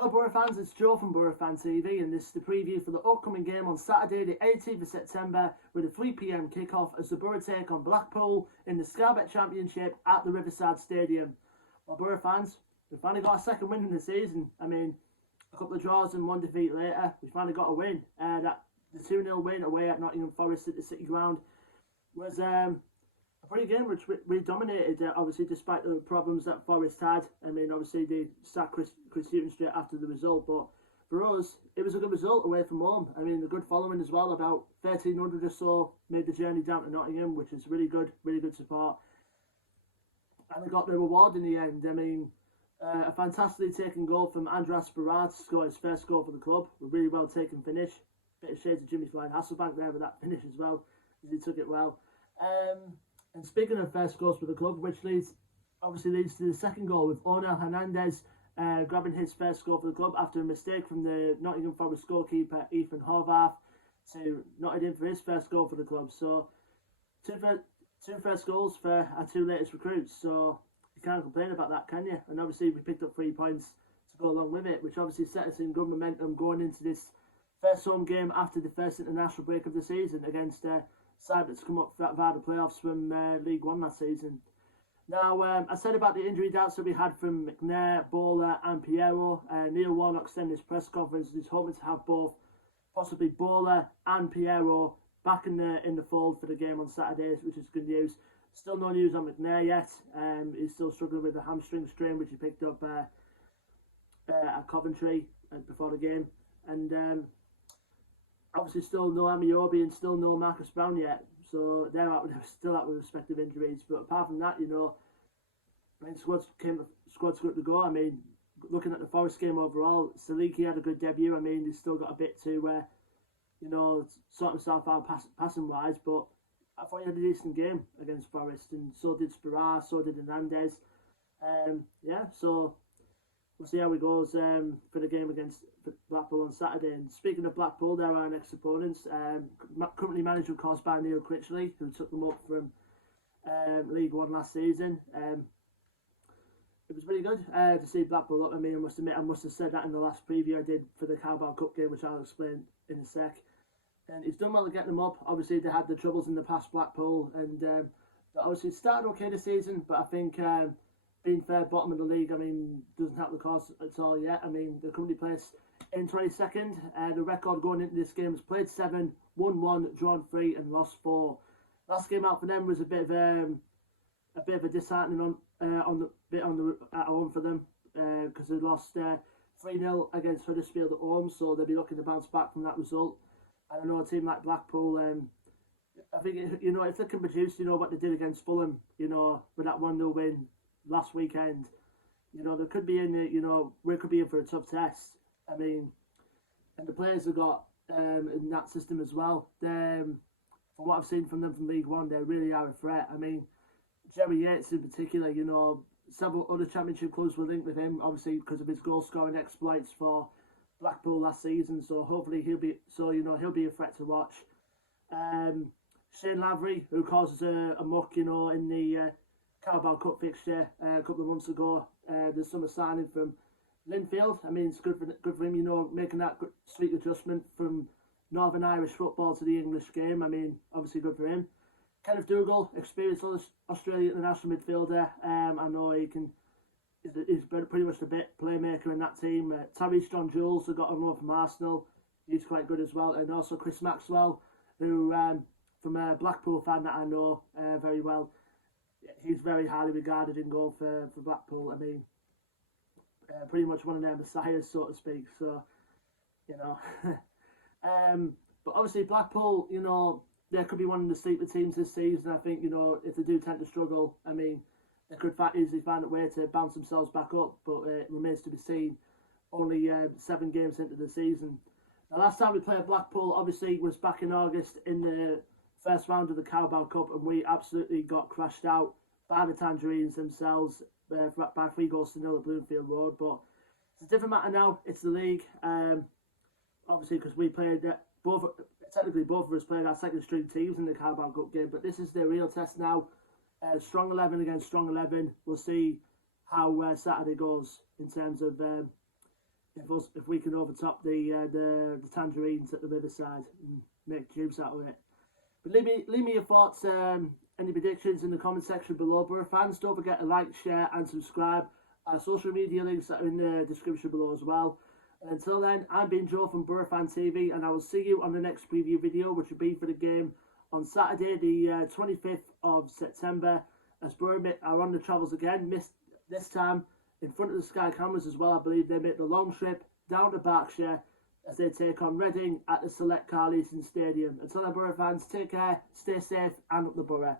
Hello Boro fans, it's Joe from Boro Fan TV and this is the preview for the upcoming game on Saturday the 18th of September with a 3 PM kick-off as the Boro take on Blackpool in the Carabao Championship at the Riverside Stadium. Well, Boro fans, we've finally got a second win in the season. I mean, a couple of draws and one defeat later, we finally got a win. The 2-0 win away at Nottingham Forest at the City Ground was a pretty game which we dominated, obviously, despite the problems that Forest had. I mean, obviously, they sacked Chris Hughton straight after the result, but for us, it was a good result away from home. I mean, the good following as well, about 1,300 or so made the journey down to Nottingham, which is really good support. And they got the reward in the end. I mean, a fantastically taken goal from Andras Barad to score his first goal for the club. A really well taken finish. Bit of shades of Jimmy Flying Hasselbank there with that finish as well, as he took it well. And speaking of first goals for the club, which obviously leads to the second goal with Onel Hernandez grabbing his first goal for the club after a mistake from the Nottingham Forest goalkeeper Ethan Horvath to not it in for his first goal for the club. So two first goals for our two latest recruits. So you can't complain about that, can you? And obviously we picked up 3 points to go along with it, which obviously set us in good momentum going into this first home game after the first international break of the season against side that's come up via the playoffs from League One last season. Now, I said about the injury doubts that we had from McNair, Bowler and Piero. Neil Warnock said in his press conference he's hoping to have both, possibly Bowler and Piero, back in the fold for the game on Saturdays, which is good news. Still no news on McNair yet. He's still struggling with a hamstring strain, which he picked up at Coventry before the game. And obviously still no Amiobi and still no Marcus Brown yet, so they're still out with respective injuries. But apart from that, you know, I mean, squad's good to go. I mean, looking at the Forest game overall, Saliki had a good debut. I mean, he's still got a bit to, you know, sort himself out passing wise, but I thought he had a decent game against Forest, and so did Spirar, so did Hernandez. Yeah, so we'll see how it goes for the game against Blackpool on Saturday. And speaking of Blackpool, they're our next opponents. Currently managed, of course, by Neil Critchley, who took them up from League One last season. It was really good to see Blackpool up. I mean, I must admit, I must have said that in the last preview I did for the Carabao Cup game, which I'll explain in a sec. And he's done well to get them up. Obviously, they had the troubles in the past, Blackpool, and obviously started okay this season, but I think being fair, bottom of the league, I mean, doesn't help the cause at all yet. I mean, they're currently placed in 22nd. The record going into this game was played 7, won 1, drawn 3, and lost 4. Last game out for them was a bit of a disheartening at home for them because they lost 3-0 against Huddersfield at home, so they'll be looking to bounce back from that result. And I know a team like Blackpool, I think, you know, if they can produce, you know, what they did against Fulham, you know, with that 1-0 win last weekend, you know, they could be in it, you know, we could be in for a tough test. I mean, and the players have got in that system as well. From what I've seen from them from League One, they really are a threat. I mean, Jerry Yates in particular, you know, several other Championship clubs were linked with him, obviously because of his goal scoring exploits for Blackpool last season. So hopefully he'll be a threat to watch. Shane Lavery, who causes a muck, you know, in the Carabao Cup fixture a couple of months ago. The summer signing from Linfield. I mean, it's good for him, you know, making that sweet adjustment from Northern Irish football to the English game. I mean, obviously good for him. Kenneth Dougal, experienced Australian international midfielder. I know he's pretty much the playmaker in that team. Tyrese John Jules, who got on loan from Arsenal, he's quite good as well. And also Chris Maxwell, who from a Blackpool fan that I know very well. He's very highly regarded in goal for Blackpool. I mean, pretty much one of their messiahs, so to speak. So, you know. But obviously Blackpool, you know, they could be one of the sleeper teams this season. I think, you know, if they do tend to struggle, I mean, they could easily find a way to bounce themselves back up, but it remains to be seen. Only 7 games into the season. The last time we played Blackpool, obviously, was back in August in the first round of the Carabao Cup, and we absolutely got crashed out by the Tangerines themselves by 3 goals to 0 at Bloomfield Road. But it's a different matter now. It's the league. Obviously, because we played both of us played our second string teams in the Carabao Cup game, but this is the real test now. Strong 11 against strong 11. We'll see how Saturday goes in terms of if we can overtop the tangerines at the Riverside and make juice out of it. But leave me your thoughts, any predictions in the comment section below. Boro fans, don't forget to like, share and subscribe. Our social media links are in the description below as well. Until then, I've been Joe from Boro Fan TV, and I will see you on the next preview video, which will be for the game on Saturday the 25th of September, as Boro are on the travels again, missed this time in front of the Sky cameras as well. I believe they make the long trip down to Berkshire as they take on Reading at the Select Carlton Stadium. Until then, Boro fans, take care, stay safe and up the Boro.